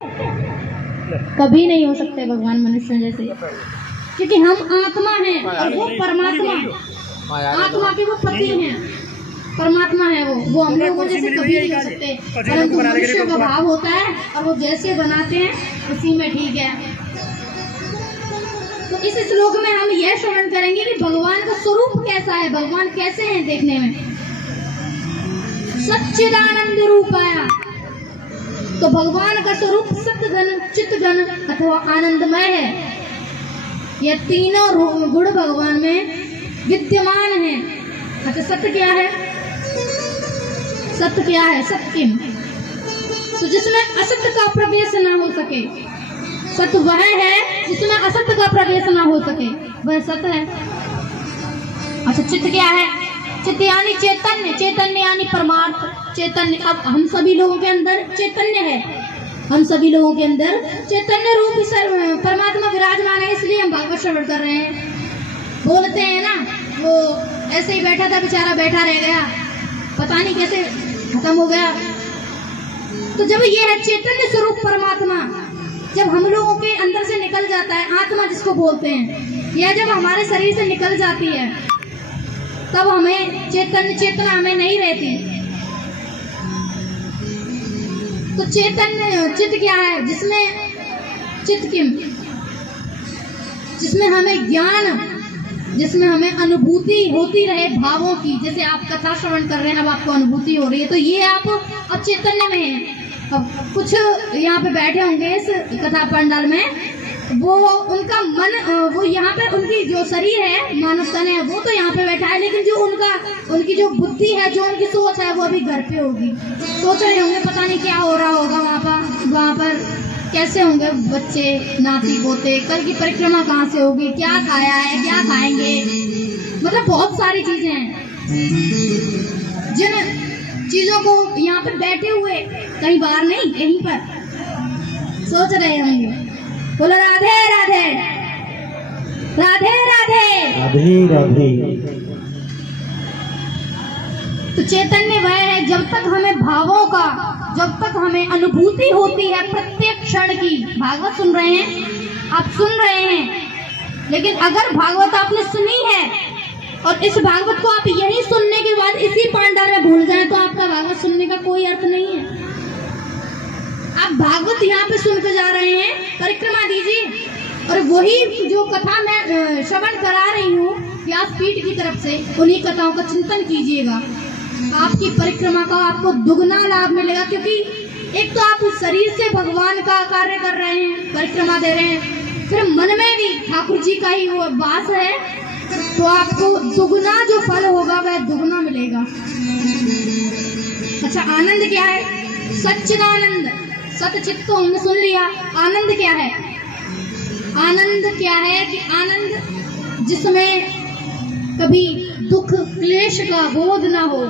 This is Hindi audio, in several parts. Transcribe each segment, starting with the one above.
कभी नहीं हो सकते भगवान मनुष्य जैसे, क्योंकि हम आत्मा हैं और वो परमात्मा, आत्मा के वो पति हैं, परमात्मा है वो हम लोगों जैसे कभी नहीं हो सकते। परंतु मनुष्य का भाव होता है और वो जैसे बनाते हैं उसी में ठीक है। तो इस श्लोक में हम यह श्रवण करेंगे कि भगवान का स्वरूप कैसा है, भगवान कैसे हैं देखने में। सच्चिदानंद रूपाया, तो भगवान का स्वरूप सत्गन, चित्तगन अथवा आनंदमय है। ये तीनों गुण भगवान में विद्यमान है। अच्छा, सत्य क्या है? सत्य क्या है? सत्यम, तो जिसमें असत्य का प्रवेश ना हो सके। सत्य वह है जिसमें असत्य का प्रवेश ना हो सके, वह सत्य है। अच्छा, चित्त क्या है? चित्त यानी चैतन्य, चैतन्य यानी परमार्थ, चैतन्य। अब हम सभी लोगों के अंदर चैतन्य है, हम सभी लोगों के अंदर चैतन्य रूप परमात्मा विराजमान है, इसलिए हम भागवत श्रवण कर रहे हैं। बोलते हैं ना, वो ऐसे ही बैठा था बेचारा, बैठा रह गया, पता नहीं कैसे खत्म हो गया। तो जब ये है चैतन्य स्वरूप परमात्मा, जब हम लोगों के अंदर से निकल जाता है, आत्मा जिसको बोलते हैं, यह जब हमारे शरीर से निकल जाती है तब हमें चेतना हमें नहीं रहती। तो चैतन्य चित्त क्या है? जिसमें चित्त किम, जिसमें हमें ज्ञान, जिसमें हमें अनुभूति होती रहे भावों की। जैसे आप कथा श्रवण कर रहे हैं, अब आपको अनुभूति हो रही है, तो ये आप अब चैतन्य में हैं। अब कुछ यहाँ पे बैठे होंगे इस कथा पंडाल में, वो उनका मन, वो यहाँ पे उनकी जो शरीर है, मानव तन है, वो तो यहाँ पे बैठा है, लेकिन जो उनकी जो बुद्धि है, जो उनकी सोच है, वो अभी घर पे होगी। सोच रहे होंगे पता नहीं क्या हो रहा होगा वहाँ पर कैसे होंगे बच्चे, नाती पोते, कल की परिक्रमा कहाँ से होगी, क्या खाया है, क्या खाएंगे, मतलब बहुत सारी चीजें हैं जिन चीजों को यहाँ पे बैठे हुए, कहीं बाहर नहीं, कहीं पर सोच रहे होंगे। बोलो राधे राधे, राधे राधे, राधे राधे। तो चैतन्य वह है जब तक हमें भावों का, जब तक हमें अनुभूति होती है प्रत्येक क्षण की। भागवत सुन रहे हैं, आप सुन रहे हैं, लेकिन अगर भागवत आपने सुनी है और इस भागवत को आप यही सुनने के बाद इसी पांडाल में भूल जाएं, तो आपका भागवत सुनने का कोई अर्थ नहीं है। आप भागवत यहाँ पे सुन के जा रहे हैं, परिक्रमा दीजिए, और वही जो कथा मैं श्रवण करा रही हूँ व्यासपीठ की तरफ से, उन्हीं कथाओं का चिंतन कीजिएगा। आपकी परिक्रमा का आपको दुगना लाभ मिलेगा, क्योंकि एक तो आप शरीर से भगवान का कार्य कर रहे हैं, परिक्रमा दे रहे हैं, फिर मन में भी ठाकुर जी का ही वो वास है, तो आपको दुगना जो फल होगा वह दुगना मिलेगा। अच्छा, आनंद क्या है? सच्चिदानंद, सतचित तो हमने सुन लिया। आनंद क्या है? आनंद क्या है कि आनंद जिसमें कभी दुख क्लेश का बोध ना हो।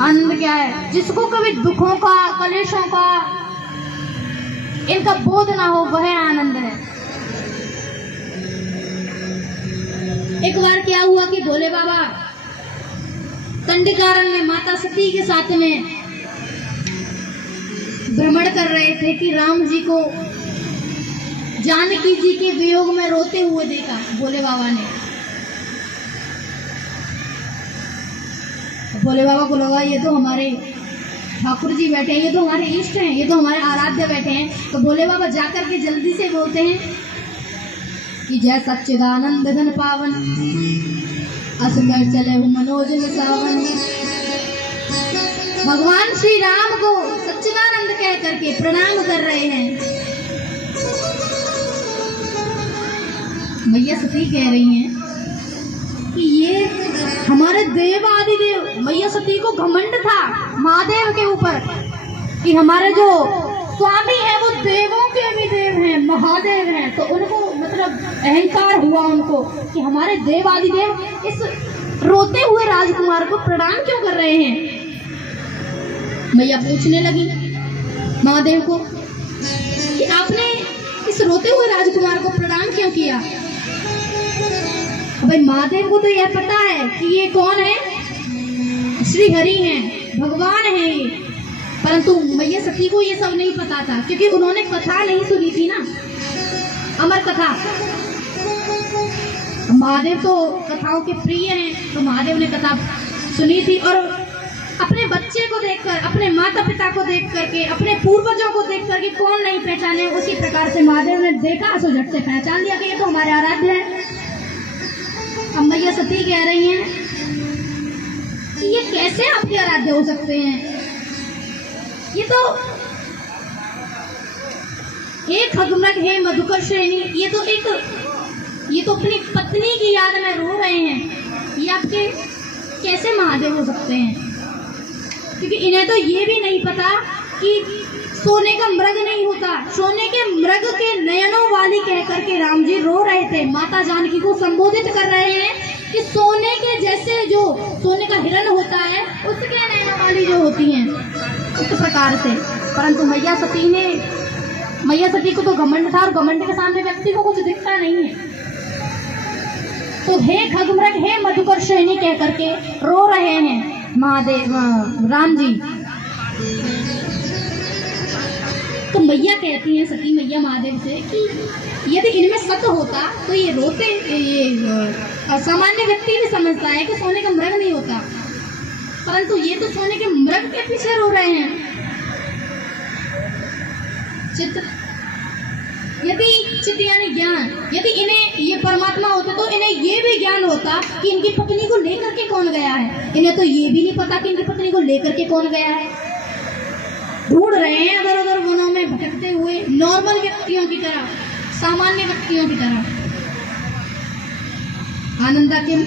आनंद क्या है? जिसको कभी दुखों का, क्लेशों का, इनका बोध ना हो, वह आनंद है। एक बार क्या हुआ कि भोले बाबा दंडकारण्य में माता सती के साथ में भ्रमण कर रहे थे कि राम जी को जानकी जी के वियोग में रोते हुए देखा भोले बाबा ने। भोले बाबा को लगा ये तो हमारे ठाकुर जी बैठे हैं, ये तो हमारे इष्ट हैं, ये तो हमारे आराध्य बैठे हैं। तो भोले बाबा जाकर के जल्दी से बोलते हैं कि जय सच्चिदानंद घन पावन, असगर चले मनोज सावन। भगवान श्री राम को सच्चिदानंद कह करके प्रणाम कर रहे हैं। मैया सती कह रही हैं कि ये हमारे देव आदिदेव, मैया सती को घमंड था महादेव के ऊपर कि हमारे जो स्वामी है वो देवों के भी देव हैं, महादेव हैं। तो उनको मतलब अहंकार हुआ उनको कि हमारे देव आदिदेव इस रोते हुए राजकुमार को प्रणाम क्यों कर रहे हैं। मैया पूछने लगी महादेव को कि आपने इस रोते हुए राजकुमार को प्रणाम क्यों किया। भाई महादेव को तो यह पता है कि ये कौन है, श्री हरि हैं, भगवान हैं ये, परंतु मैया सती को ये सब नहीं पता था, क्योंकि उन्होंने कथा नहीं सुनी थी ना, अमर कथा। महादेव तो कथाओं के प्रिय हैं, तो महादेव ने कथा सुनी थी और अपने बच्चे को देखकर, अपने माता पिता को देख करके, अपने पूर्वजों को देख करके कौन नहीं पहचाने, उसी प्रकार से महादेव ने देखा तो झट से पहचान लिया कि ये तो हमारे आराध्य है। अब मैया सती कह रही हैं कि ये कैसे आपके आराध्य हो सकते हैं, ये तो एक खगमृग है मधुकर श्रेणी, ये तो अपनी पत्नी की याद में रो रहे हैं, ये आपके कैसे महादेव हो सकते हैं? क्योंकि इन्हें तो ये भी नहीं पता कि सोने का मृग नहीं होता, सोने के मृग के नयनों वाली कह करके राम जी रो रहे थे, माता जानकी को संबोधित कर रहे हैं कि सोने के जैसे जो सोने का हिरण होता है उसके नयनों वाली जो होती हैं, उस प्रकार से। परंतु मैया सती को तो घमंड था, और घमंड के सामने व्यक्ति को कुछ दिखता नहीं है। तो हे खगमृग, हे मधुकर श्रेणी कह करके रो रहे हैं महादेव राम जी। तो मैया कहती हैं, सती मैया महादेव से कि यदि इनमें सत होता तो ये रोते, ये सामान्य व्यक्ति भी समझता है कि सोने का मृग नहीं होता, परंतु ये तो सोने के मृग के पीछे रो रहे हैं। चित्त यानी ज्ञान, यदि इन्हें ये परमात्मा होते तो इन्हें ये भी ज्ञान होता कि इनकी पत्नी को लेकर के कौन गया है। इन्हें तो ये भी नहीं पता कि इनकी पत्नी को लेकर के कौन गया है। ढूंढ रहे हैं अगर अगर वनों में भटकते हुए नॉर्मल व्यक्तियों की तरह, सामान्य व्यक्तियों की तरह। आनंदा क्यों?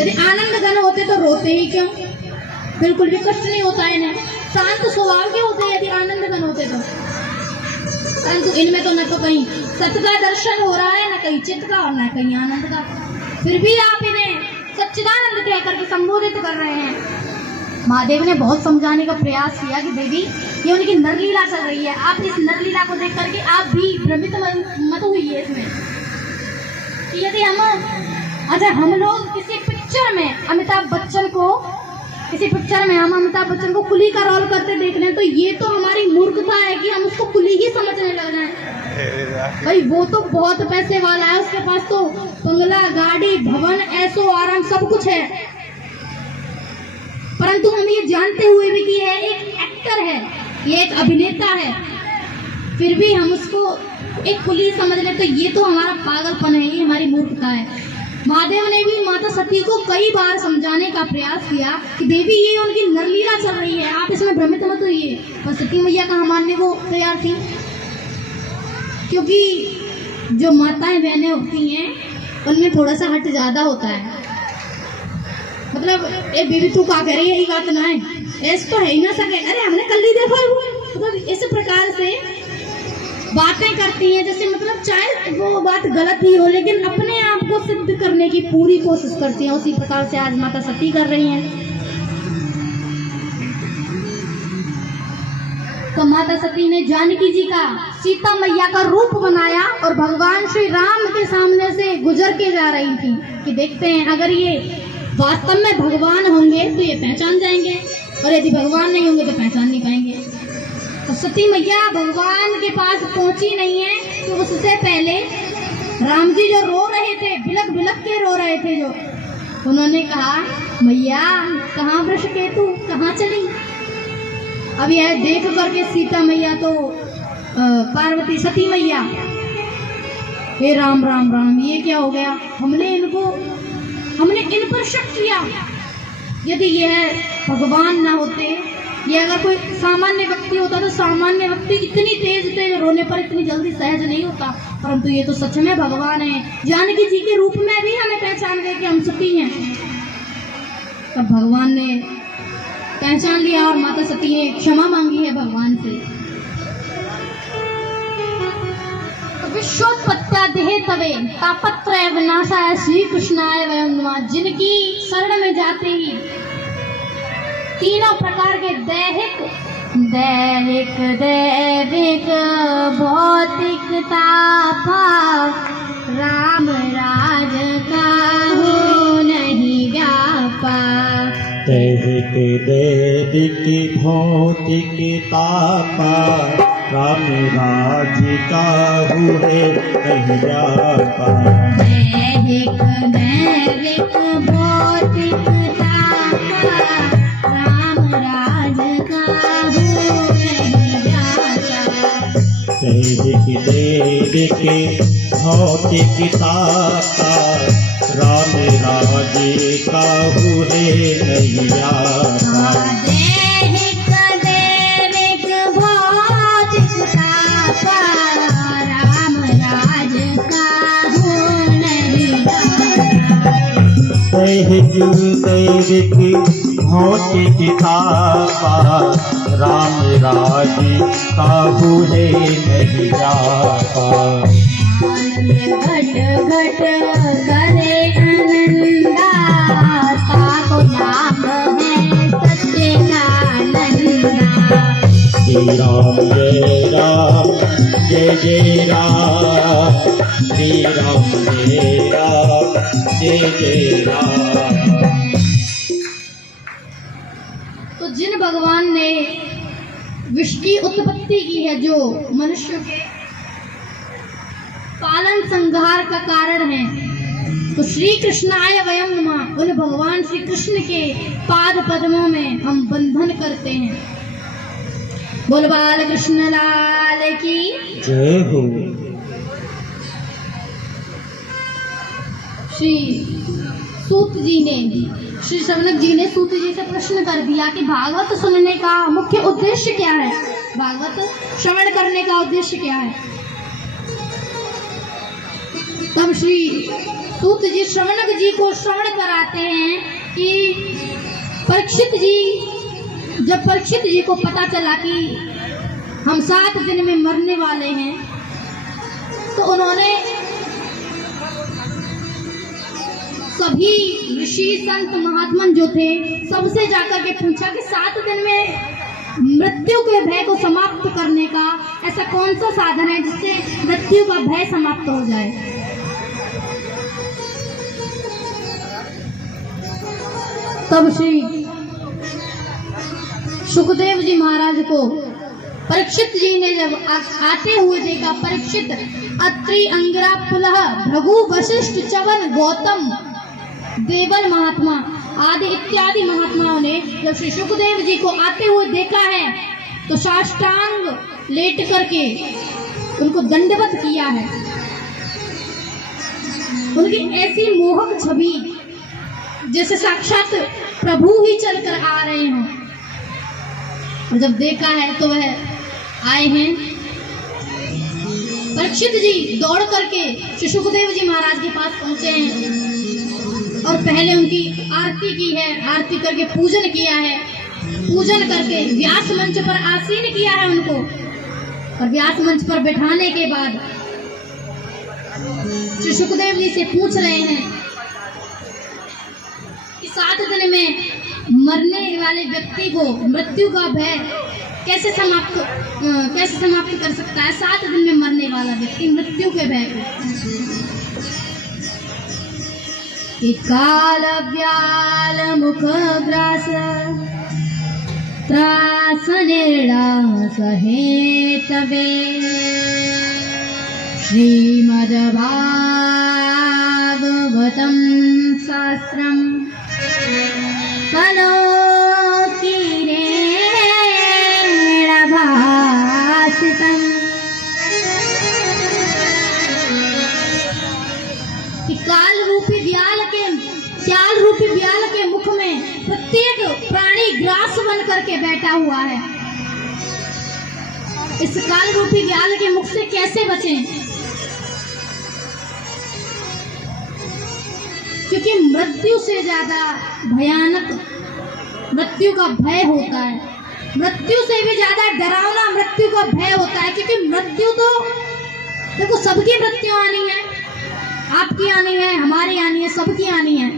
यदि आनंद घन होते तो रोते ही क्यों? बिल्कुल भी कष्ट नहीं होता है इन्हें, शांत स्वभाव के होते यदि आनंद घन होते तो। परंतु इनमें तो न तो कहीं सत्य का दर्शन हो रहा है, न कहीं चित्त का और न कहीं आनंद का, फिर भी आप इन्हें सच्चिदानंद कह करके संबोधित कर रहे हैं। महादेव ने बहुत समझाने का प्रयास किया कि देवी ये उनकी नरलीला चल रही है, आप इस नरलीला को देख करके आप भी भ्रमित मत हुई इसमें। यदि हम लोग किसी पिक्चर में अमिताभ बच्चन को कुली का रोल करते देख रहे हैं, तो ये तो हमारी मूर्खता है कि हम उसको कुली ही समझने लग जाए। भाई वो तो बहुत पैसे वाला है, उसके पास तो बंगला, गाड़ी, भवन, ऐसो आराम सब कुछ है, परंतु हम ये जानते हुए भी कि ये एक एक्टर है, ये एक अभिनेता है, फिर भी हम उसको एक कुली समझ ले, तो ये तो हमारा पागलपन है, ये हमारी मूर्खता है। महादेव ने भी माता सती को कई बार समझाने का प्रयास किया कि देवी ये उनकी नरलीला चल रही है, आप इसमें भ्रमित मत होइए, पर सती मैया कहाँ मानने को तैयार थी। क्योंकि जो माताएं बहनें होती हैं उनमें थोड़ा सा हट ज्यादा होता है, मतलब ए बेबी तू क्या कह रही है, यही बात ना है, ऐसे तो है ही ना सके, अरे हमने कल ही देखा है, मतलब इस प्रकार से बातें करती हैं, जैसे मतलब चाहे वो बात गलत ही हो लेकिन अपने आप को सिद्ध करने की पूरी कोशिश करती हैं। उसी प्रकार से आज माता सती कर रही हैं। तो माता सती ने जानकी जी का, सीता मैया का रूप बनाया और भगवान श्री राम के सामने से गुजर के जा रही थी कि देखते हैं अगर ये वास्तव में भगवान होंगे तो ये पहचान जाएंगे, और यदि भगवान नहीं होंगे तो पहचान नहीं पाएंगे। तो सती मैया भगवान के पास पहुंची नहीं है, तो उससे पहले राम जी जो रो रहे थे, बिलक बिलक के रो रहे थे, जो उन्होंने कहा मैया कहाँ वृषकेतु, कहाँ चली। अब यह देख करके सीता मैया तो पार्वती सती मैया, हे राम राम राम, ये क्या हो गया, हमने इन पर शक किया, यदि यह भगवान ना होते, ये अगर कोई सामान्य व्यक्ति होता तो सामान्य व्यक्ति इतनी तेज रोने पर इतनी जल्दी सहज नहीं होता, परंतु ये तो सच में भगवान है, जानकी जी के रूप में भी हमें पहचान गए कि हम सती हैं। तब भगवान ने पहचान लिया और माता सती ने क्षमा मांगी है भगवान से। विश्वोत्पत्त्या देहे तवे तापत्रय विनाशाय श्री कृष्णाय वयं नमः, जिनकी शरण में जाते ही तीनों प्रकार के दैहिक दैविक भौतिक तापा राम राज का हो नहीं व्यापा, दैहिक दैविक भौतिकता का राम राज्य का हुए नहीं जाता। दैविक भौतिकता का राम राज का हो नहीं जाता। दैविक भौतिकता का राम राज्य का हुए नहीं जाता। दैविक भौतिकता का राम राज का हो नहीं जाता। दैविक भौतिकता का राम राज्य का हुए नहीं जाता। घट घट करे आनंदा ताको नाम है सच्चिदानंदा। श्री राम जय राम जय जय राम। श्री राम जय राम जय जय राम। तो जिन भगवान ने विश्व की उत्पत्ति की है, जो मनुष्य के पालन संहार का कारण है, तो श्री कृष्णाय वयं नमः, उन भगवान श्री कृष्ण के पाद पद्मों में हम बंधन करते हैं। बोल बाल कृष्ण लाल की जय हो। श्री सूत जी ने, श्री शौनक जी ने सूत जी से प्रश्न कर दिया कि भागवत सुनने का मुख्य उद्देश्य क्या है, भागवत श्रवण करने का उद्देश्य क्या है। तब श्री सूत जी शौनक जी को श्रवण कराते हैं कि परीक्षित जी, जब परीक्षित जी को पता चला कि हम 7 दिन में मरने वाले हैं, तो उन्होंने सभी ऋषि संत महात्मन जो थे सबसे जाकर के पूछा कि 7 दिन में मृत्यु के भय को समाप्त करने का ऐसा कौन सा साधन है जिससे मृत्यु का भय समाप्त हो जाए। तब श्री सुखदेव जी महाराज को परीक्षित जी ने जब आते हुए देखा, परीक्षित अत्रि अंगिरा पुलह भृगु वशिष्ठ च्यवन गौतम देवल महात्मा आदि इत्यादि महात्माओं ने जब श्री सुखदेव जी को आते हुए देखा है, तो साष्टांग लेट करके उनको दंडवत किया है। उनकी ऐसी मोहक छवि जैसे साक्षात प्रभु ही चलकर आ रहे हों। जब देखा है तो वह आए हैं। परीक्षित जी दौड़ करके श्री सुखदेव जी महाराज के पास पहुंचे हैं और पहले उनकी आरती की है, आरती करके पूजन किया है। पूजन करके व्यास मंच पर आसीन किया है उनको, और व्यास मंच पर बैठाने के बाद श्री सुखदेव जी से पूछ रहे हैं कि 7 दिन में मरने वाले व्यक्ति को मृत्यु का भय कैसे समाप्त कर सकता है। 7 दिन में मरने वाला व्यक्ति मृत्यु के भय को। काल व्याल मुख ग्रास त्रास निर्णास हेतवे श्रीमद्भागवतं शास्त्रम् कलोकिरेणभासितम्। काल रूपी व्याल के मुख में प्रत्येक प्राणी ग्रास बन करके बैठा हुआ है। इस काल रूपी व्याल के मुख से कैसे बचें? क्योंकि मृत्यु से ज्यादा भयानक मृत्यु का भय होता है। मृत्यु से भी ज्यादा डरावना मृत्यु का भय होता है, क्योंकि मृत्यु तो देखो सबकी मृत्यु आनी है, आपकी आनी है, हमारी आनी है, सबकी आनी है।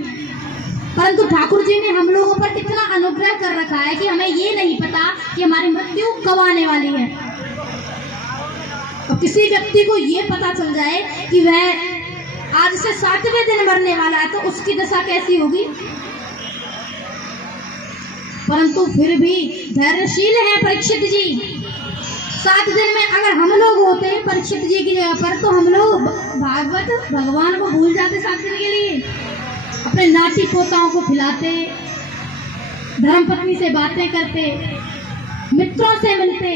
परंतु ठाकुर जी ने हम लोगों पर कितना अनुग्रह कर रखा है कि हमें ये नहीं पता कि हमारी मृत्यु कब आने वाली है। और किसी व्यक्ति को ये पता चल जाए कि वह आज से 7वें दिन मरने वाला है, तो उसकी दशा कैसी होगी। परंतु फिर भी धैर्यशील हैं परीक्षित जी। 7 दिन में अगर हम लोग होते परीक्षित जी की जगह पर, तो हम लोग भागवत भगवान को भूल जाते 7 दिन के लिए। अपने नाती पोताओं को खिलाते, धर्मपत्नी से बातें करते, मित्रों से मिलते,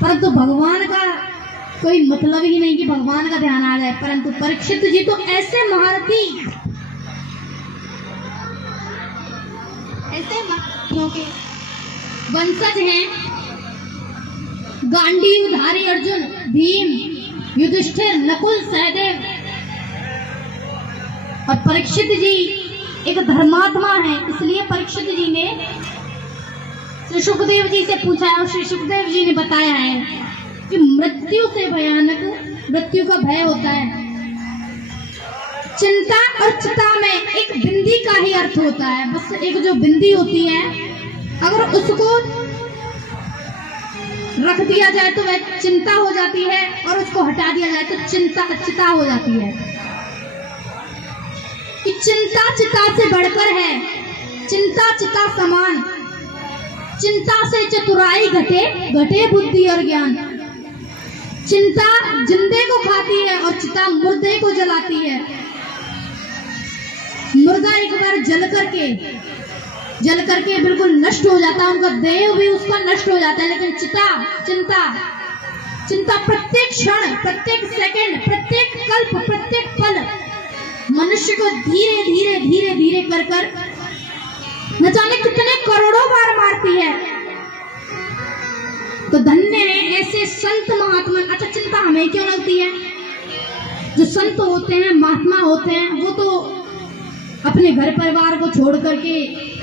परंतु भगवान का कोई मतलब ही नहीं कि भगवान का ध्यान आ जाए। परंतु परीक्षित जी तो ऐसे महारथी, ऐसे महारथियों के वंशज हैं। गांडीवधारी अर्जुन, भीम, युधिष्ठिर, नकुल, सहदेव। और परीक्षित जी एक धर्मात्मा है, इसलिए परीक्षित जी ने श्री सुखदेव जी से पूछा है और श्री सुखदेव जी ने बताया है कि मृत्यु से भयानक मृत्यु का भय होता है। चिंता और चिता में एक बिंदी का ही अर्थ होता है। बस एक जो बिंदी होती है, अगर उसको रख दिया जाए तो वह चिंता हो जाती है, और उसको हटा दिया जाए तो चिता हो जाती है। कि चिंता चिता से बढ़कर है, चिंता चिता समान। चिंता से चतुराई घटे, घटे बुद्धि और ज्ञान। चिंता जिंदे को खाती है और चिता मुर्दे को जलाती है। मुर्दा एक बार जल करके बिल्कुल नष्ट हो जाता है, उनका देह भी उसका नष्ट हो जाता है। लेकिन चिंता प्रत्येक क्षण, प्रत्येक सेकंड, प्रत्येक कल्प, प्रत्येक पल मनुष्य को धीरे धीरे धीरे धीरे कर न जाने कितने करोड़ों बार मारती है। तो धन्य है ऐसे संत महात्मा। अच्छा, चिंता हमें क्यों लगती है? जो संत होते हैं, महात्मा होते हैं, वो तो अपने घर परिवार को छोड़ करके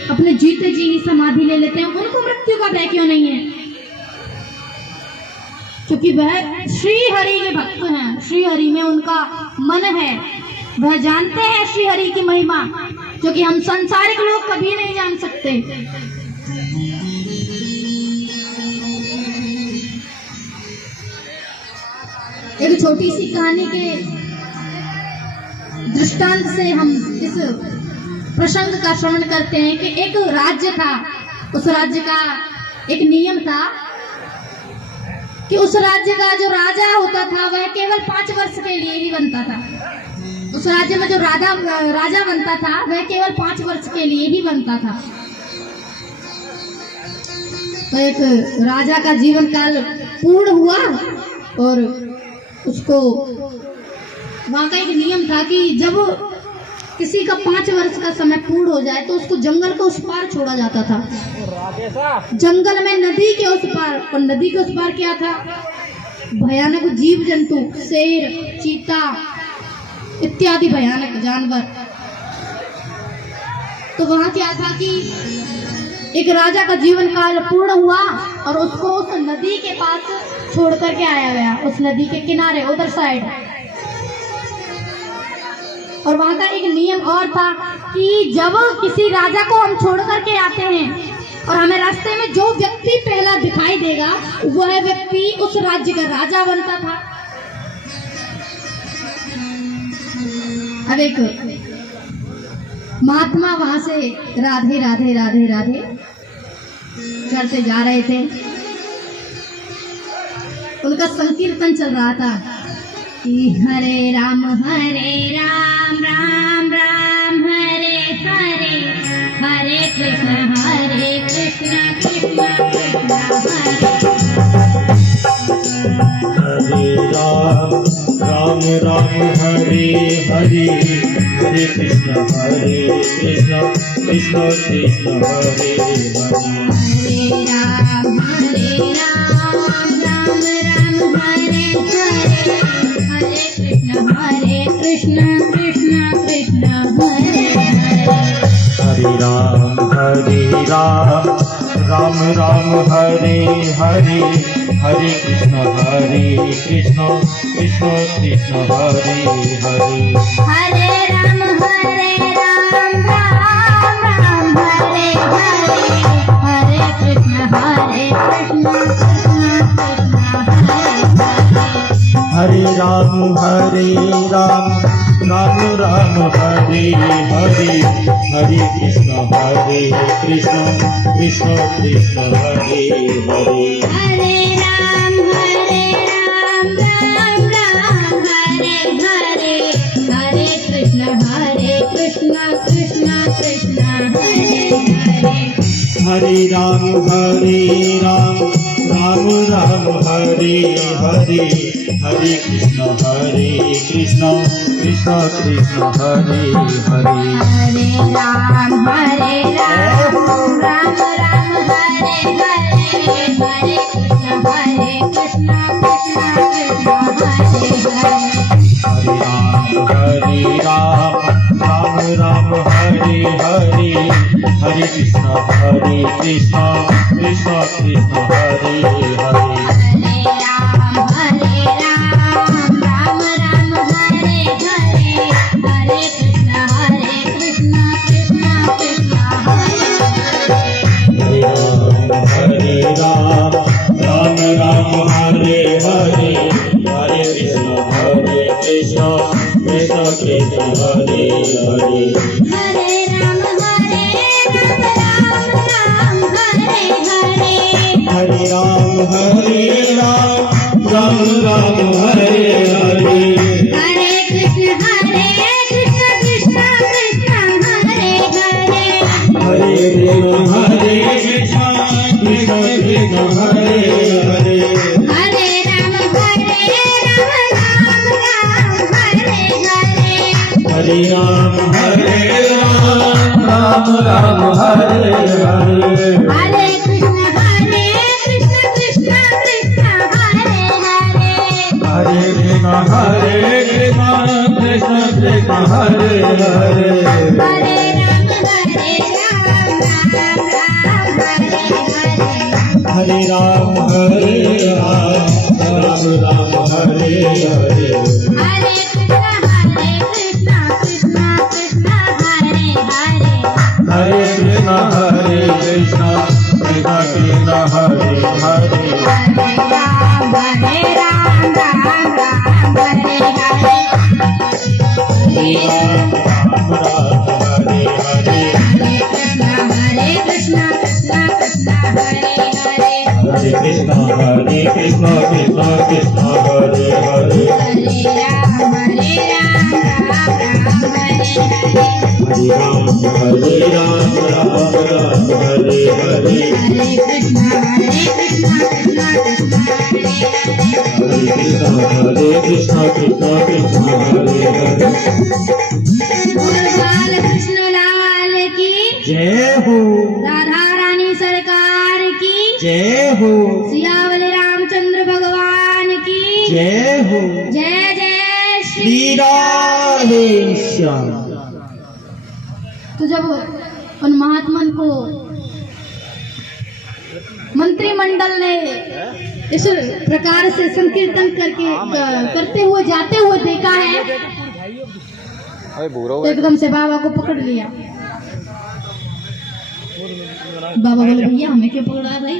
अपने जीते जी ही समाधि ले लेते हैं। उनको मृत्यु का भय क्यों नहीं है? क्योंकि वह श्री हरि के भक्त हैं, श्री हरि में उनका मन है, वह जानते हैं श्री हरि की महिमा, जो कि हम संसारिक लोग कभी नहीं जान सकते। एक छोटी सी कहानी के दृष्टांत से हम इस प्रसंग का श्रवण करते हैं कि एक राज्य था, उस राज्य का एक नियम था कि उस राज्य का जो राजा होता था वह केवल 5 वर्ष के लिए ही बनता था। उस राज्य में जो राजा बनता था वह केवल 5 वर्ष के लिए ही बनता था। तो एक राजा का जीवन काल पूर्ण हुआ और उसको वहां का एक नियम था कि जब किसी का 5 वर्ष का समय पूर्ण हो जाए तो उसको जंगल के उस पार छोड़ा जाता था। जंगल में नदी के उस पार, और नदी के उस पार क्या था? भयानक जीव जंतु, शेर, चीता इत्यादि भयानक जानवर। तो वहां क्या था कि एक राजा का जीवन काल पूर्ण हुआ और उसको उस नदी के पास छोड़ करके आया गया, उस नदी के किनारे उधर साइड। और वहां का एक नियम और था कि जब किसी राजा को हम छोड़ करके आते हैं और हमें रास्ते में जो व्यक्ति पहला दिखाई देगा वह व्यक्ति उस राज्य का राजा बनता था। अब एक महात्मा वहां से राधे राधे राधे राधे करते जा रहे थे। उनका संकीर्तन चल रहा था कि हरे राम राम राम हरे हरे, हरे कृष्ण कृष्ण कृष्ण हरे राम राम हरे हरे, हरे कृष्ण कृष्ण कृष्ण हरे हरे। हरे राम राम राम हरे हरे, हरे कृष्ण कृष्ण कृष्ण हरे हरे। हरे राम राम हरे हरे, हरे कृष्ण कृष्ण कृष्ण हरे हरे। हरे राम राम राम हरे हरे, हरे कृष्ण कृष्ण कृष्ण हरे हरे। हरे राम राम राम हरे हरे हरे कृष्ण कृष्ण कृष्ण हरे हरे हरे राम राम राम हरे हरे हरे कृष्ण कृष्ण कृष्ण हरे हरे हरे राम राम राम हरे हरे हरे कृष्ण कृष्ण कृष्ण हरे हरे हरे राम राम राम हरे हरे हरे कृष्ण कृष्ण कृष्ण हरे हरे हरे राम हरे हरे हरे कृष्ण कृष्ण कृष्ण हरे हरे हरे राम राम राम हरे हरे हरे कृष्ण कृष्ण कृष्ण हरे हरे राम राम हरे हरे हरे कृष्ण कृष्ण कृष्ण हरे हरे हरे राम हरे राम राम हरे हरे हरे कृष्ण कृष्ण कृष्ण हरे हरे हरे कृष्ण कृष्ण हरे हरे हरे राम हरे राम राम हरे हरे हरे कृष्ण कृष्ण कृष्ण हरे हरे हरे कृष्ण कृष्ण हरे हरे हरे राम हरे राम राम हरे हरे हरे कृष्ण कृष्ण कृष्ण हरे हरे हरे कृष्ण कृष्ण हरे हरे हरे राम हरे हरे हरे कृष्ण कृष्ण हरे हरे हरे कृष्ण कृष्ण कृष्ण हरे हरे हरे राम हरे राम हरे हरे हरे कृष्ण कृष्ण कृष्ण कृष्ण हरे हरे बाल कृष्ण लाल की जय हो राधा रानी सरकार की जय हो सियावल रामचंद्र भगवान की जय हो जय जय श्री राधे श्याम। तो जब उन महात्मन को मंत्रिमंडल ने इस प्रकार से संकीर्तन करते हुए जाते हुए देखा है तो एकदम से बाबा को पकड़ लिया। बाबा बोले भैया हमें क्यों पकड़ा है भाई?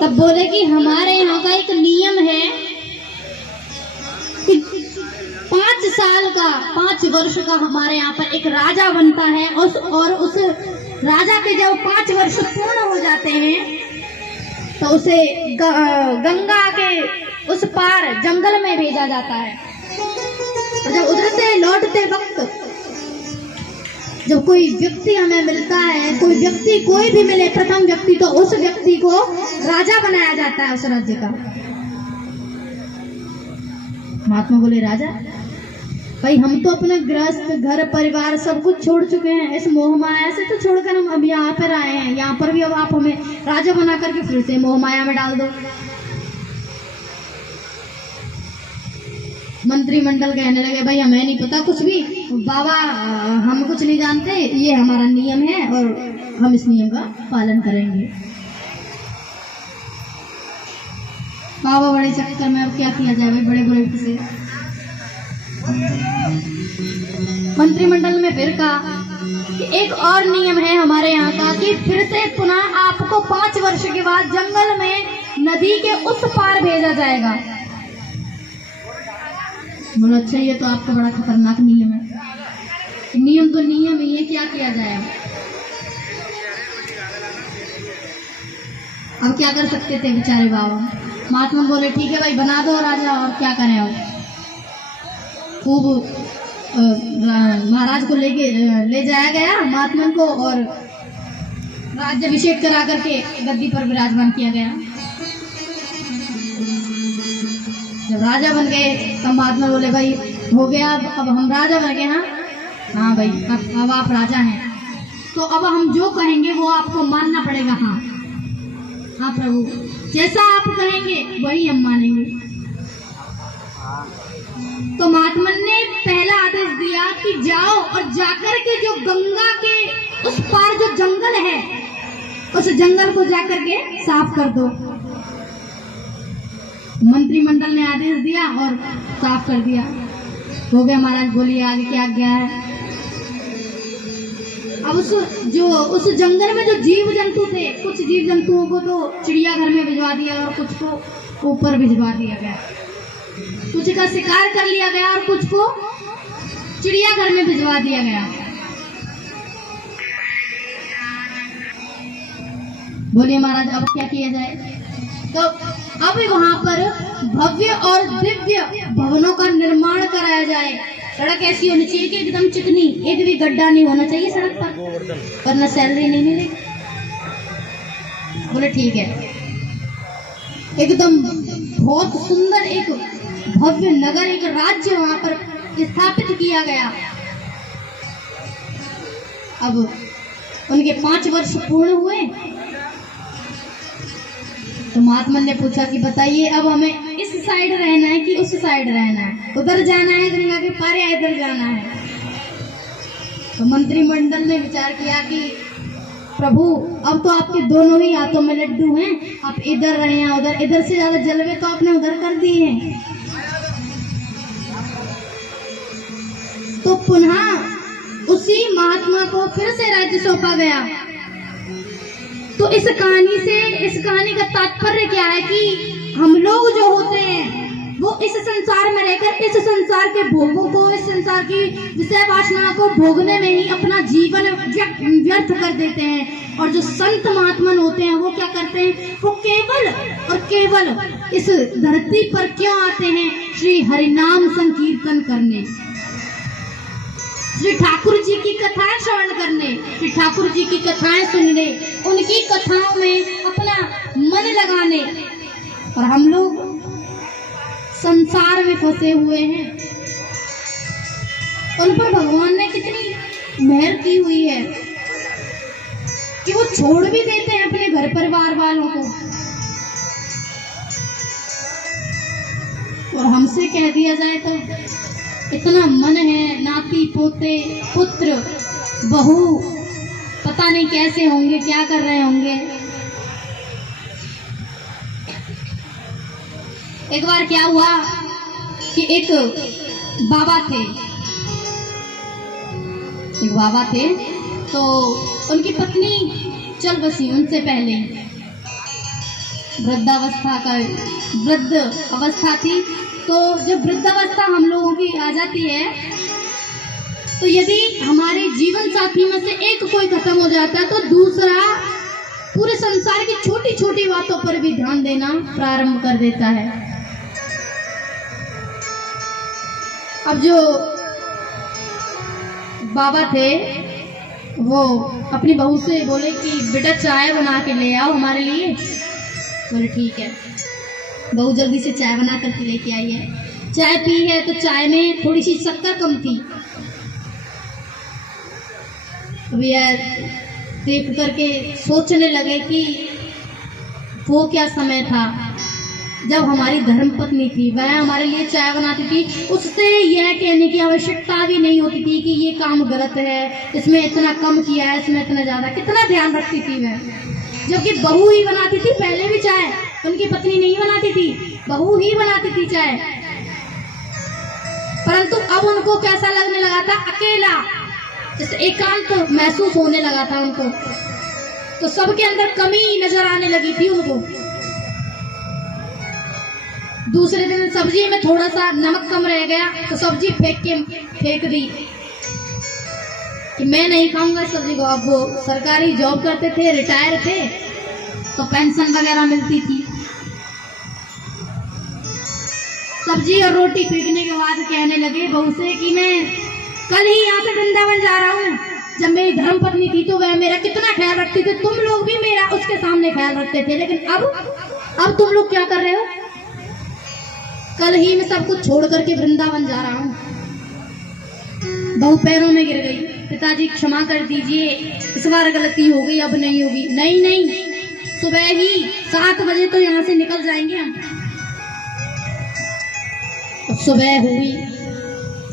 तब बोले कि हमारे यहाँ का एक नियम है कि 5 वर्ष का हमारे यहाँ पर एक राजा बनता है और उस राजा के जब 5 वर्ष पूर्ण हो जाते हैं तो उसे गंगा के उस पार जंगल में भेजा जाता है। और जब उधर से लौटते वक्त जब कोई व्यक्ति हमें मिलता है, कोई भी मिले प्रथम व्यक्ति, तो उस व्यक्ति को राजा बनाया जाता है उस राज्य का। महात्मा बोले राजा भाई हम तो अपना गृहस्थ घर परिवार सब कुछ छोड़ चुके हैं, इस मोह माया से तो छोड़कर हम अब यहाँ पर आए हैं, यहाँ पर भी अब आप हमें राजा बना करके फिर से मोह माया में डाल दो। मंत्रिमंडल कहने लगे भाई हमें नहीं पता कुछ भी, बाबा हम कुछ नहीं जानते, ये हमारा नियम है और हम इस नियम का पालन करेंगे। बाबा बड़े चक्कर में अब क्या किया जाए भाई, बड़े बुरे से मंत्रिमंडल में फिर कहा कि एक और नियम है हमारे यहाँ का कि फिर से पुनः आपको 5 वर्ष के बाद जंगल में नदी के उस पार भेजा जाएगा। बोला अच्छा ये तो आपका बड़ा खतरनाक नियम है। नियम तो नियम ही है, क्या किया जाए। अब क्या कर सकते थे बेचारे बाबा। महात्मा बोले ठीक है भाई बना दो राजा, और क्या करें। अब खूब महाराज को ले जाया गया महात्मा को, और राज्याभिषेक करा करके गद्दी पर विराजमान किया गया। जब राजा बन गए तब महात्मा बोले भाई हो गया, अब हम राजा बन गए। हाँ भाई अब आप राजा हैं, तो अब हम जो कहेंगे वो आपको मानना पड़ेगा। हाँ हाँ प्रभु, जैसा आप कहेंगे वही हम मानेंगे। तो महात्मा ने पहला आदेश दिया कि जाओ और जाकर के जो गंगा के उस पार जो जंगल है, उस जंगल को जाकर के साफ कर दो। मंत्रिमंडल ने आदेश दिया और साफ कर दिया। हो गया। महाराज बोलिए आगे क्या आज्ञा है। अब उस जंगल में जो जीव जंतु थे, कुछ जीव जंतुओं को तो चिड़ियाघर में भिजवा दिया और कुछ को ऊपर भिजवा दिया गया। कुछ का शिकार कर लिया गया और कुछ को चिड़ियाघर में भिजवा दिया गया। बोलिए महाराज अब क्या किया जाए। तो अब वहां पर भव्य और दिव्य भवनों का निर्माण कराया जाए। सड़क ऐसी होनी चाहिए कि एकदम चिकनी, एक भी गड्ढा नहीं होना चाहिए सड़क पर, वरना सैलरी नहीं मिलेगी। बोले ठीक है। एकदम बहुत सुंदर एक भव्य नगर, एक राज्य वहां पर स्थापित किया गया। अब उनके 5 वर्ष पूर्ण हुए तो महात्मा ने पूछा कि बताइए अब हमें इस साइड रहना है कि उस साइड रहना है, उधर जाना है गंगा के पार या इधर जाना है। तो मंत्रिमंडल ने विचार किया कि प्रभु अब तो आपके दोनों ही हाथों में लड्डू हैं, आप इधर रहे या उधर, इधर से ज्यादा जलवे तो आपने उधर कर दिए हैं। तो पुनः उसी महात्मा को फिर से राज्य सौंपा गया। तो इस कहानी का तात्पर्य क्या है कि हम लोग जो होते हैं वो इस संसार में रहकर इस संसार के भोगों को, इस संसार की विषय वासना को भोगने में ही अपना जीवन व्यर्थ कर देते हैं। और जो संत महात्मा होते हैं वो क्या करते हैं, वो केवल और केवल इस धरती पर क्यों आते हैं, श्री हरिनाम संकीर्तन करने, श्री ठाकुर जी की कथाएं श्रवण करने, श्री ठाकुर जी की कथाएं सुनने, उनकी कथाओं में अपना मन लगाने। और हम लोग संसार में फंसे हुए हैं। उन पर भगवान ने कितनी मेहर की हुई है कि वो छोड़ भी देते हैं अपने घर परिवार वालों को। और हमसे कह दिया जाए तो इतना मन है, नाती पोते पुत्र बहू पता नहीं कैसे होंगे, क्या कर रहे होंगे। एक बार क्या हुआ कि एक बाबा थे तो उनकी पत्नी चल बसी उनसे पहले। वृद्ध अवस्था थी। तो जब वृद्धावस्था हम लोगों की आ जाती है तो यदि हमारे जीवन साथी में से एक कोई खत्म हो जाता है तो दूसरा पूरे संसार की छोटी छोटी बातों पर भी ध्यान देना प्रारंभ कर देता है। अब जो बाबा थे वो अपनी बहू से बोले कि बेटा चाय बना के ले आओ हमारे लिए। बोले ठीक है। बहू जल्दी से चाय बना करके लेके आई है। चाय पी है तो चाय में थोड़ी सी शक्कर कम थी। भैया देख करके सोचने लगे कि वो क्या समय था जब हमारी धर्मपत्नी थी, वह हमारे लिए चाय बनाती थी। उससे यह कहने की आवश्यकता भी नहीं होती थी कि ये काम गलत है, इसमें इतना कम किया है, इसमें इतना ज्यादा, कितना ध्यान रखती थी वह। जबकि बहू ही बनाती थी पहले भी चाय, उनकी पत्नी नहीं बनाती थी, बहू ही बनाती थी चाय। परंतु अब उनको कैसा लगने लगा था, अकेला, जैसे एकांत तो महसूस होने लगा था उनको। तो सबके अंदर कमी नजर आने लगी थी उनको। दूसरे दिन सब्जी में थोड़ा सा नमक कम रह गया तो सब्जी फेंक दी कि मैं नहीं खाऊंगा सब्जी को। अब वो सरकारी जॉब करते थे, रिटायर थे, तो पेंशन वगैरह मिलती थी। सब्जी और रोटी फेंकने के बाद कहने लगे बहू से कि मैं कल ही यहाँ से वृंदावन जा रहा हूँ। जब मेरी धर्मपत्नी थी तो वह मेरा कितना ख्याल रखती थी, तुम लोग भी मेरा उसके सामने ख्याल रखते थे, लेकिन अब तुम लोग क्या कर रहे हो? कल ही मैं सब कुछ छोड़ करके वृंदावन जा रहा हूँ। बहू पैरों में गिर गई, पिताजी क्षमा कर दीजिए, इस बार गलती हो गई, अब नहीं होगी। नहीं, सुबह ही 7 बजे तो यहाँ से निकल जाएंगे हम। तो सुबह हुई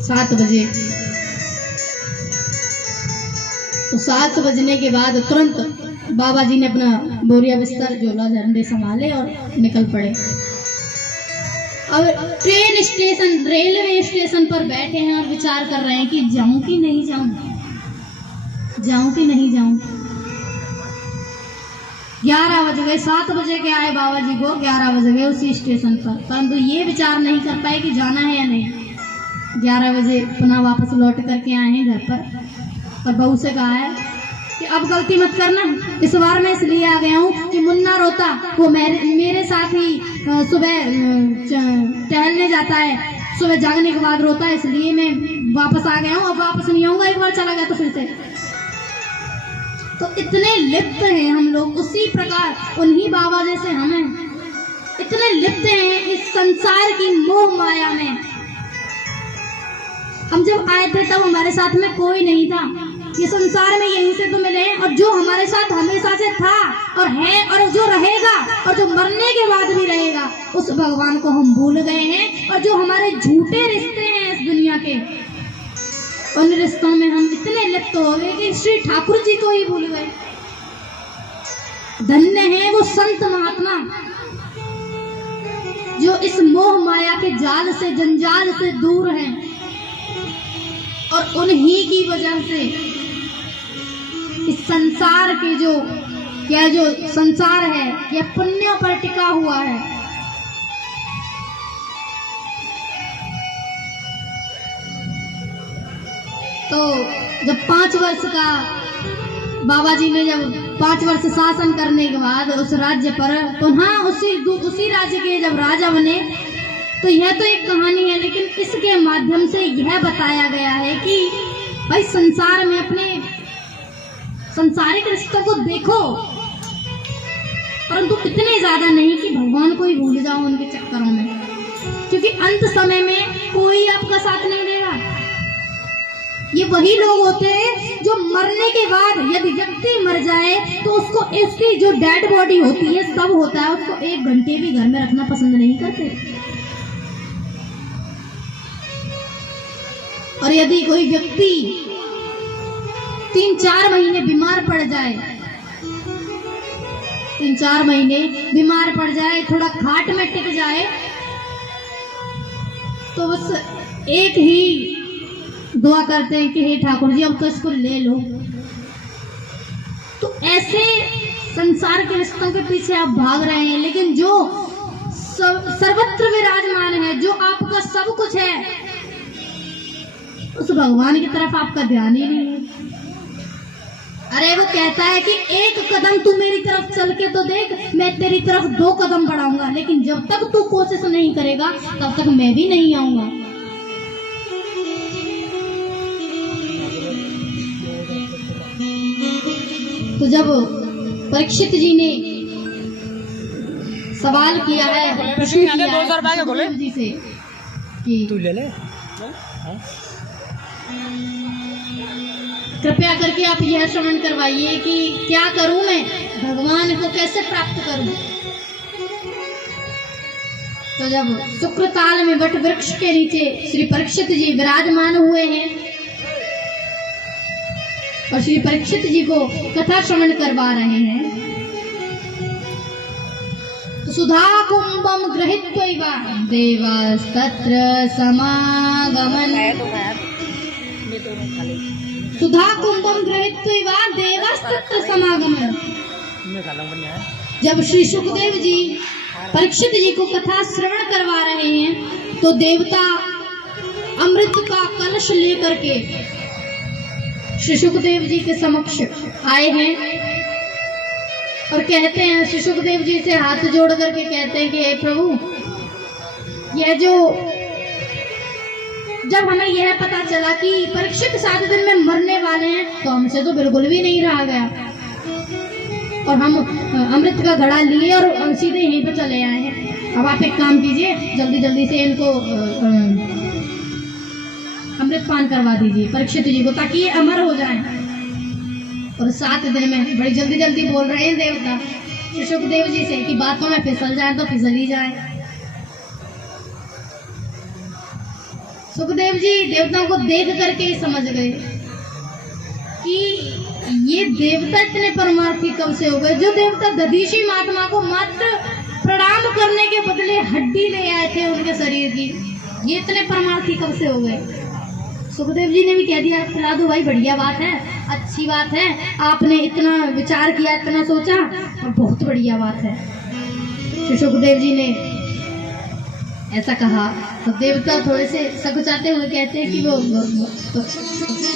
7 बजे, तो 7 बजने के बाद तुरंत बाबा जी ने अपना बोरिया बिस्तर झोला झंडे संभाले और निकल पड़े। अब ट्रेन स्टेशन, रेलवे स्टेशन पर बैठे हैं और विचार कर रहे हैं कि जाऊं कि नहीं जाऊं, जाऊं कि नहीं जाऊं। 11 बज गए, 7 बजे के आए बाबा जी को, 11 बज गए उसी स्टेशन पर, परंतु ये विचार नहीं कर पाए कि जाना है या नहीं। 11 बजे पुनः वापस लौट करके आए हैं घर पर और बहू से कहा है कि अब गलती मत करना, इस बार मैं इसलिए आ गया हूँ कि मुन्ना रोता, वो मेरे साथ ही सुबह टहलने जाता है, सुबह जागने के बाद रोता है, इसलिए मैं वापस आ गया हूँ, अब वापस नहीं आऊंगा, एक बार चला गया तो फिर से। तो इतने लिप्त हैं हम लोग, उसी प्रकार उन्हीं बाबा जैसे हम हैं, इतने लिप्त हैं इस संसार की मोह माया में। हम जब आए थे तब हमारे साथ में कोई नहीं था, ये संसार में यहीं से तो मिले हैं, और जो हमारे साथ हमेशा से था और है और जो रहेगा और जो मरने के बाद भी रहेगा, उस भगवान को हम भूल गए हैं। और जो हमारे झूठे रिश्ते हैं इस दुनिया के, उन रिश्तों में हम इतने लिप्त हो गए कि श्री ठाकुर जी को ही भूल गए। धन्य है वो संत महात्मा जो इस मोह माया के जाल से, जंजाल से दूर हैं, और उन्हीं की वजह से इस संसार के जो संसार है यह पुण्यों पर टिका हुआ है। तो जब 5 वर्ष का बाबा जी ने जब 5 वर्ष शासन करने के बाद उस राज्य पर पुनः उसी राज्य के जब राजा बने, तो यह तो एक कहानी है, लेकिन इसके माध्यम से यह बताया गया है कि भाई संसार में अपने संसारिक रिश्तों को देखो, परंतु इतने ज्यादा नहीं कि भगवान को ही भूल जाओ उनके चक्करों में, क्योंकि अंत समय में कोई आपका साथ नहीं देगा। ये वही लोग होते हैं जो मरने के बाद, यदि व्यक्ति मर जाए तो उसको, इसकी जो डेड बॉडी होती है, सब होता है, उसको 1 घंटे भी घर में रखना पसंद नहीं करते। और यदि कोई व्यक्ति 3-4 महीने बीमार पड़ जाए, 3-4 महीने बीमार पड़ जाए, थोड़ा खाट में टिक जाए, तो बस एक ही दुआ करते हैं कि हे ठाकुर जी अब तो इसको ले लो। तो ऐसे संसार के रिश्तों के पीछे आप भाग रहे हैं, लेकिन जो सर्वत्र विराजमान है, जो आपका सब कुछ है, उस भगवान की तरफ आपका ध्यान ही नहीं है। अरे वो कहता है कि 1 कदम तू मेरी तरफ चल के तो देख, मैं तेरी तरफ 2 कदम बढ़ाऊंगा, लेकिन जब तक तू कोशिश नहीं करेगा तब तक मैं भी नहीं आऊंगा। तो जब परीक्षित जी ने सवाल किया है, प्रश्न किया है जी से कि तू ले ले, कृपया करके आप यह श्रवण करवाइए कि क्या करूं मैं, भगवान को कैसे प्राप्त करूं। तो जब शुक्रताल में वट वृक्ष के नीचे श्री परीक्षित जी विराजमान हुए हैं और श्री परीक्षित जी को कथा श्रवण करवा रहे हैं, तो सुधा कुंभम गृहीत्वा देवास्तत्र समागमन, सुधा कुंभम गृहीत्वा देवास्तत्र समागमन। जब श्री सुखदेव जी परीक्षित जी को कथा श्रवण करवा रहे हैं तो देवता अमृत का कलश लेकर के श्री सुखदेव जी के समक्ष आए हैं और कहते हैं, श्री सुखदेव जी से हाथ जोड़ करके कहते हैं कि हे प्रभु, यह जो जब हमें यह पता चला कि परीक्षित 7 दिन में मरने वाले हैं तो हमसे तो बिल्कुल भी नहीं रहा गया और हम अमृत का घड़ा लिए और सीधे यहीं पे चले आए हैं। अब आप एक काम कीजिए, जल्दी जल्दी से इनको अमृत पान करवा दीजिए परीक्षित जी को, ताकि ये अमर हो जाएं। और 7 दिन में बड़ी जल्दी जल्दी बोल रहे हैं देवता श्री सुखदेव जी से कि बातों में फिसल जाए तो फिसल ही जाए। सुखदेव जी देवताओं को देख करके ही समझ गए कि ये देवता इतने परमार्थी कब से हो गए। जो देवता दधीची महात्मा को मात्र प्रणाम करने के बदले हड्डी ले आए थे उनके शरीर की, ये इतने परमार्थी कब से हो गए। सुखदेव जी ने भी कह दिया, खिला दो भाई, बढ़िया बात है, अच्छी बात है, आपने इतना विचार किया, इतना सोचा, बहुत बढ़िया बात है। श्री सुखदेव जी ने ऐसा कहा तो देवता थोड़े से सकुचाते हुए कहते हैं कि वो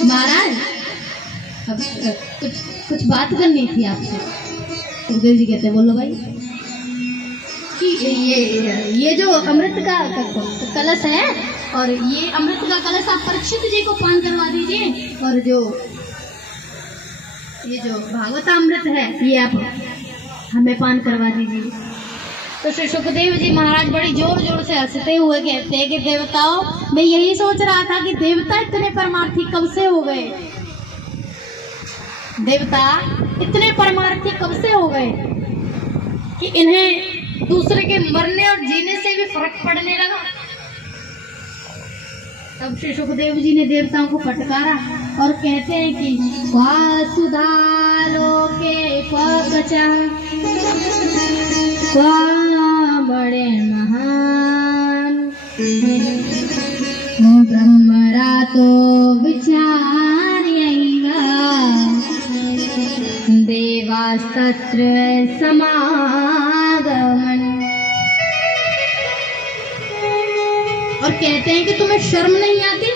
महाराज, अब कुछ बात करनी थी आपसे। सुखदेव जी कहते हैं, बोलो भाई। कि ये जो अमृत का कलश है और ये अमृत का कलश आप परीक्षित जी को पान करवा दीजिए और ये जो भागवतामृत है ये आप हमें पान करवा दीजिए। तो श्री सुखदेव जी महाराज बड़ी जोर जोर से हंसते हुए कहते हैं कि देवताओं, मैं यही सोच रहा था कि देवता इतने परमार्थी कब से हो गए, देवता इतने परमार्थी कब से हो गए कि इन्हें दूसरे के मरने और जीने से भी फर्क पड़ने लगा। तब श्री सुखदेव जी ने देवताओं को फटकारा और कहते हैं कि वासुधा लोके क्वकचा बड़े महान ब्रह्मरा तो विचार्यैवा देवास्तत्र समागमन। और कहते हैं कि तुम्हें शर्म नहीं आती,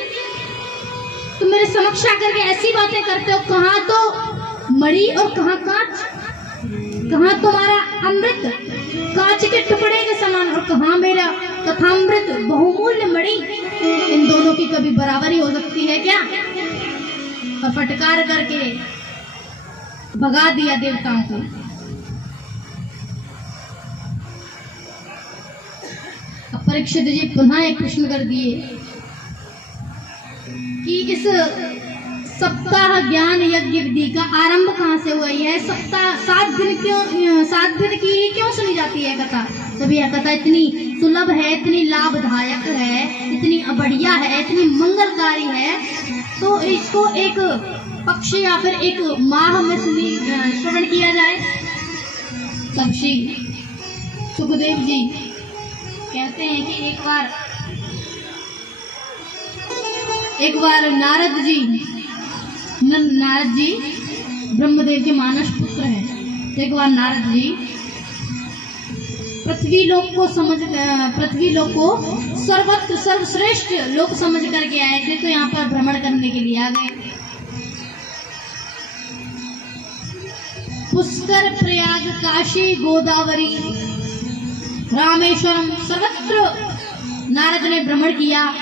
तुम मेरे समक्ष आकर के ऐसी बातें करते हो, कहाँ तो मणि और कहाँ कांच, कहाँ तुम्हारा अमृत कांच के टुकड़े के समान और कहाँ मेरा कथामृत बहुमूल्य मणि, इन दोनों की कभी बराबरी हो सकती है क्या। और फटकार करके भगा दिया देवताओं को। अब परीक्षित जी पुनः एक प्रश्न कर दिए कि इस सप्ताह ज्ञान यज्ञ विधि का आरंभ कहाँ से हुआ है। सप्ताह 7 दिन की ही क्यों सुनी जाती है कथा। जब यह कथा इतनी सुलभ है, इतनी लाभदायक है, इतनी बढ़िया है, इतनी मंगलकारी है, तो इसको एक पक्ष या फिर एक माह में श्रवण किया जाए। तब श्री सुखदेव जी कहते हैं कि एक बार नारद जी ब्रह्मदेव के मानस पुत्र हैं। एक बार नारद जी पृथ्वी लोक को सर्वत्र सर्वश्रेष्ठ लोक समझ करके आए थे, तो यहाँ पर भ्रमण करने के लिए आ गए। पुष्कर, प्रयाग, काशी, गोदावरी, रामेश्वरम सर्वत्र नारद ने भ्रमण किया,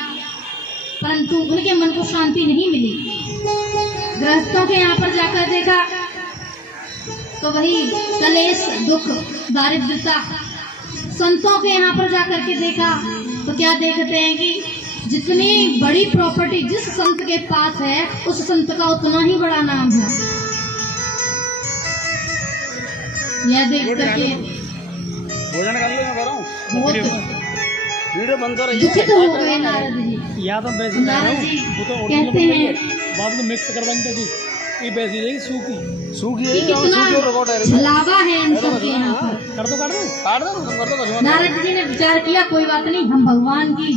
परंतु उनके मन को शांति नहीं मिली। गृहस्थों के यहाँ पर जाकर देखा तो वही कलेश, दुख, दारिद्रता। संतों के यहाँ पर जाकर के देखा तो क्या देखते हैं कि जितनी बड़ी प्रॉपर्टी जिस संत के पास है उस संत का उतना ही बड़ा नाम है। यह देख करके बहुत दुखित हो गए नारद जी। नारद जी कहते हैं मिक्स करवाएंगे ये बैसी रहेगी सूखी कि कितना छलावा है इन सब के यहाँ पर। कर दो नारद जी ने विचार किया, कोई बात नहीं, हम भगवान की